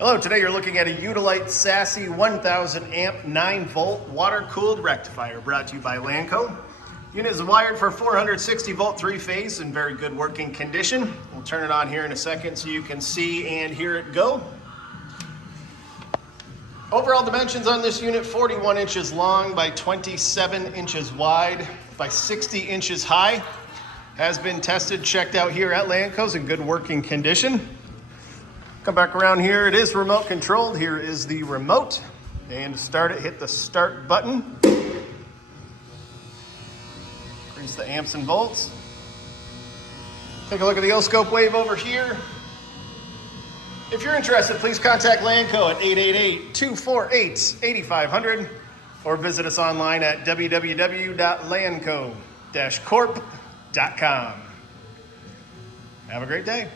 Hello, today you're looking at a Utilite Sassc 1000 amp 9 volt water cooled rectifier brought to you by Lanco. Unit is wired for 460 volt 3-phase in very good working condition. We'll turn it on here in a second so you can see and hear it go. Overall dimensions on this unit, 41 inches long by 27 inches wide by 60 inches high. Has been tested, checked out here at Lanco's in good working condition. Come back around here, it is remote controlled. Here is the remote. And to start it, hit the start button. Increase the amps and volts. Take a look at the oscilloscope wave over here. If you're interested, please contact Lanco at 888-248-8500 or visit us online at www.lanco-corp.com. Have a great day.